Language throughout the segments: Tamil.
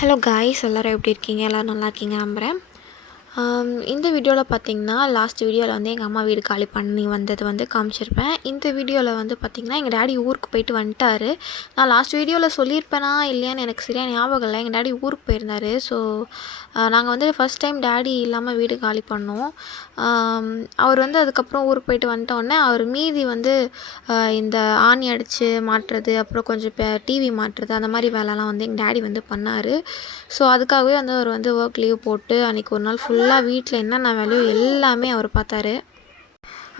ஹலோ காய்ஸ், எல்லோரும் எப்படி இருக்கீங்க? எல்லோரும் நல்லா இருக்கீங்க நம்புகிறேன். இந்த வீடியோவில் பார்த்தீங்கன்னா, லாஸ்ட் வீடியோவில் வந்து எங்கள் அம்மா வீடு காலி பண்ணி வந்தது வந்து காமிச்சிருப்பேன். இந்த வீடியோவில் வந்து பார்த்திங்கன்னா, எங்கள் டாடி ஊருக்கு போயிட்டு வந்துட்டார். நான் லாஸ்ட் வீடியோவில் சொல்லியிருப்பேனா இல்லையான்னு எனக்கு சரியாக ஞாபகம் இல்லை. எங்கள் டாடி ஊருக்கு போயிருந்தார். ஸோ நாங்கள் வந்து ஃபஸ்ட் டைம் டாடி இல்லாமல் வீடு காலி பண்ணோம். அவர் வந்து அதுக்கப்புறம் ஊருக்கு போயிட்டு வந்துட்டோடனே அவர் மீதி வந்து இந்த ஆணி அடித்து மாட்டுறது, அப்புறம் கொஞ்சம் டிவி மாட்டுறது, அந்த மாதிரி வேலைலாம் வந்து எங்கள் டாடி வந்து பண்ணார். ஸோ அதுக்காகவே வந்து அவர் வந்து ஒர்க் லீவ் போட்டு அன்றைக்கி ஒரு நாள் ஃபுல்லாக வீட்டில் என்னென்ன வேலையோ எல்லாமே அவர் பார்த்தாரு.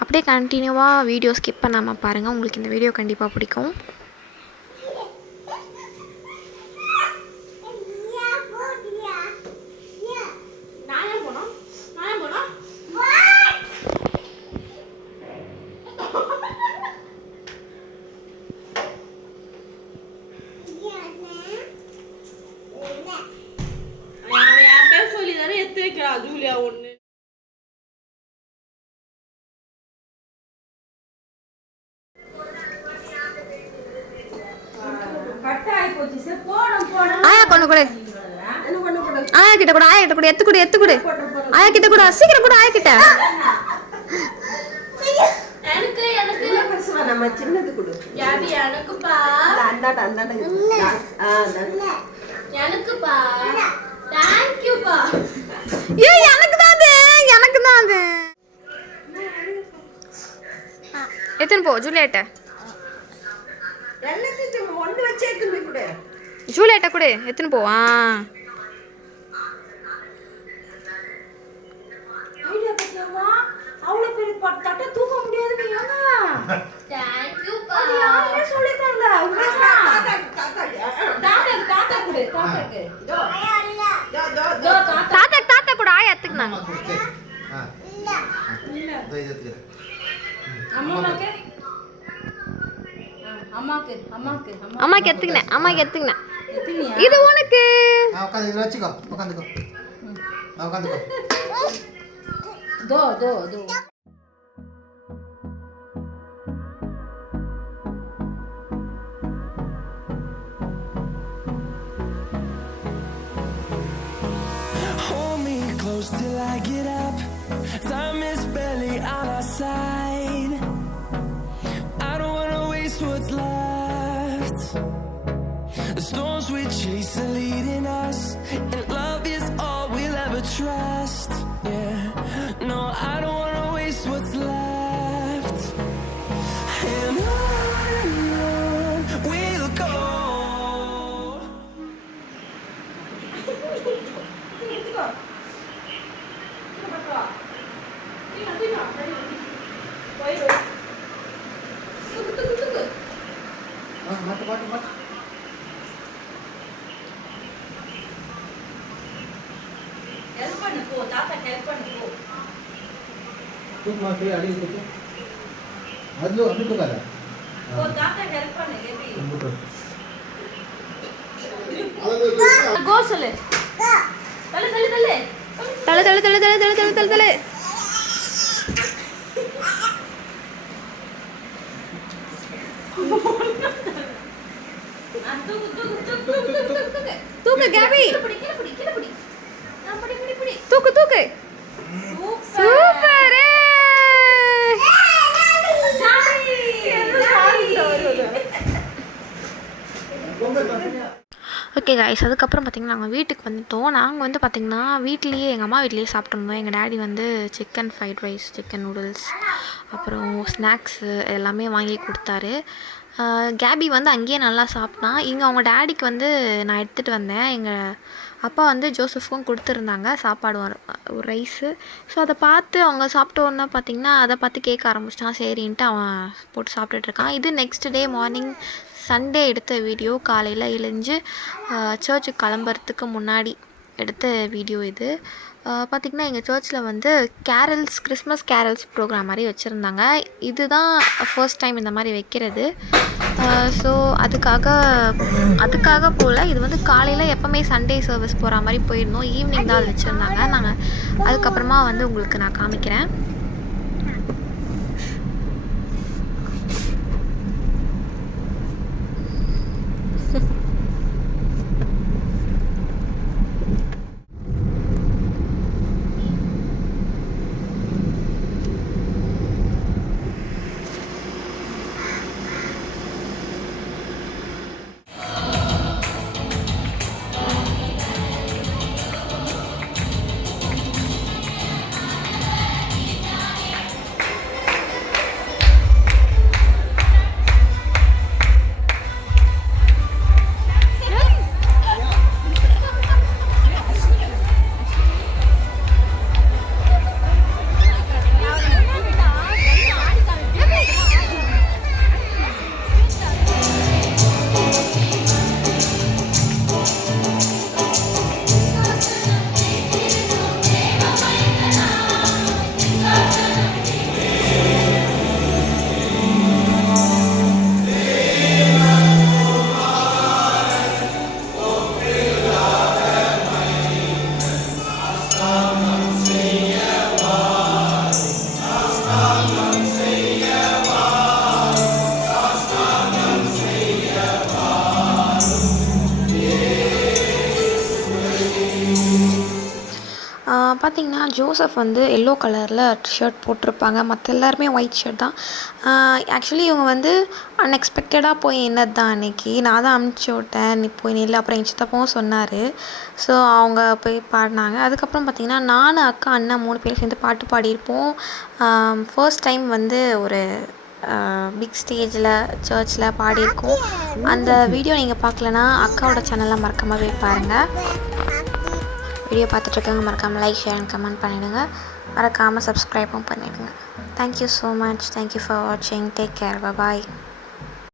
அப்படியே கண்டினியூவாக வீடியோ ஸ்கிப் பண்ணாமல் பாருங்கள், உங்களுக்கு இந்த வீடியோ கண்டிப்பாக பிடிக்கும். ஜூலியா ஒண்ணு ஆயா கொண்டு கொடு, ஆயா கிட்ட கூட, ஆயா கிட்ட கூட, எத்து கொடு, ஆயா கிட்ட கூட, சீக்கிரம் கூட, ஆயா கிட்ட. எனக்கு எனக்கு நம்ம சின்னது கொடு. யாபி எனக்குப்பா. அந்தாட அந்தாட எனக்குப்பா. Thank you பா. எனக்கு தான் அது. எத்தனை போ ஜூலியட்ட. எல்லாத்தையும் ஒண்ணு வச்சு எடுத்து கொடு. ஜூலியட்ட கொடு, எத்தனை போ. ஐடியா பத்தியாமா? அவ்வளவு பெரிய தட்ட தூக்க முடியாது நீங்க. Thank you பா. யாரே சொல்லி தரல. உங்களா தாத்தா கொடு, தாத்தாக்கு. தாத்தா கூட ஆயா எத்துக்குனாங்க. இல்ல அம்மாக்கு அம்மாக்கு அம்மாக்கு அம்மாக்கு எத்துக்குனேன். இது உனக்கு. உட்காந்து இதில் வச்சுக்கோ, உட்காந்துக்கோ. தோ till I get up. Time is barely on our side. I don't wanna waste what's left. The storms we chase are leading us, and love is all we'll ever trust. Yeah, no, I don't wanna waste what's left. And on we'll go. மாட்டு ஹெல்ப் பண்ணு போ, தாத்தா ஹெல்ப் பண்ணு போ. தூக்கு மாட்டு அடி தூக்கு. அது தூக்காத. போ தாத்தா ஹெல்ப் பண்ணு கேபி. கோ சொல்லு. தல. தூக்கு கேபி. கீழ பிடி. நான் பிடி. தூக்கு. சூப்பர். ஓகே காய்ஸ், அதுக்கப்புறம் பார்த்திங்கன்னா நாங்கள் வீட்டுக்கு வந்துட்டோம். நாங்கள் வந்து பார்த்திங்கன்னா எங்கள் அம்மா வீட்லேயே சாப்பிட்ருந்தோம். எங்கள் டாடி வந்து chicken fried rice, chicken noodles, அப்புறம் ஸ்நாக்ஸு எல்லாமே வாங்கி கொடுத்தாரு. கேபி வந்து அங்கேயே நல்லா சாப்பிட்டான். இங்கே அவங்க டாடிக்கு வந்து நான் எடுத்துகிட்டு வந்தேன். எங்கள் அப்பா வந்து ஜோசஃப்க்கும் கொடுத்துருந்தாங்க சாப்பாடு, ஒரு ரைஸு. ஸோ அதை பார்த்து அவங்க சாப்பிட்டோன்னா பார்த்திங்கன்னா அதை பார்த்து கேட்க ஆரம்பிச்சிட்டான். சரின்ட்டு அவன் போட்டு சாப்பிட்டுட்ருக்கான். இது நெக்ஸ்ட் டே மார்னிங் சண்டே எடுத்த வீடியோ. காலையில் எழுந்து சர்ச்சுக்கு கிளம்புறதுக்கு முன்னாடி எடுத்த வீடியோ இது. பார்த்திங்கன்னா எங்கள் சர்ச்சில் வந்து கிறிஸ்மஸ் கேரல்ஸ் ப்ரோக்ராம் மாதிரி வச்சுருந்தாங்க. இதுதான் ஃபர்ஸ்ட் டைம் இந்த மாதிரி வைக்கிறது. ஸோ அதுக்காக போல் இது வந்து காலையில் எப்போவுமே சண்டே சர்வீஸ் போகிற மாதிரி போயிருந்தோம். ஈவினிங் தான் அது வச்சுருந்தாங்க. நாங்கள் அதுக்கப்புறமா வந்து உங்களுக்கு நான் காமிக்கிறேன். பார்த்தீங்கன்னா ஜோசப் வந்து எல்லோ கலரில் ஷர்ட் போட்டிருப்பாங்க, மற்ற எல்லாருமே ஒயிட் ஷர்ட் தான். ஆக்சுவலி இவங்க வந்து அன்எக்ஸ்பெக்டடாக போய் நின்னது தான் அன்றைக்கி. நான் தான் அனுப்பிச்சி விட்டேன், நீ போய் நில்லு. அப்புறம் என் சித்தப்பாவும் சொன்னார். ஸோ அவங்க போய் பாடினாங்க. அதுக்கப்புறம் பார்த்திங்கன்னா நான், அக்கா, அண்ணன் 3 பேரும் சேர்ந்து பாட்டு பாடியிருப்போம். ஃபர்ஸ்ட் டைம் வந்து ஒரு பிக் ஸ்டேஜில் சர்ச்சில் பாடியிருக்கோம். அந்த வீடியோ நீங்கள் பார்க்கலன்னா அக்காவோட சேனலில் மறக்காமல் போய் பாருங்கள். வீடியோ பார்த்துட்ருக்கவங்க மறக்காமல் லைக், ஷேர் அண்ட் கமெண்ட் பண்ணிவிடுங்க. மறக்காமல் சப்ஸ்கிரைபும் பண்ணிவிடுங்க. Thank you so much. Thank you for வாட்சிங். Take care. பாய்.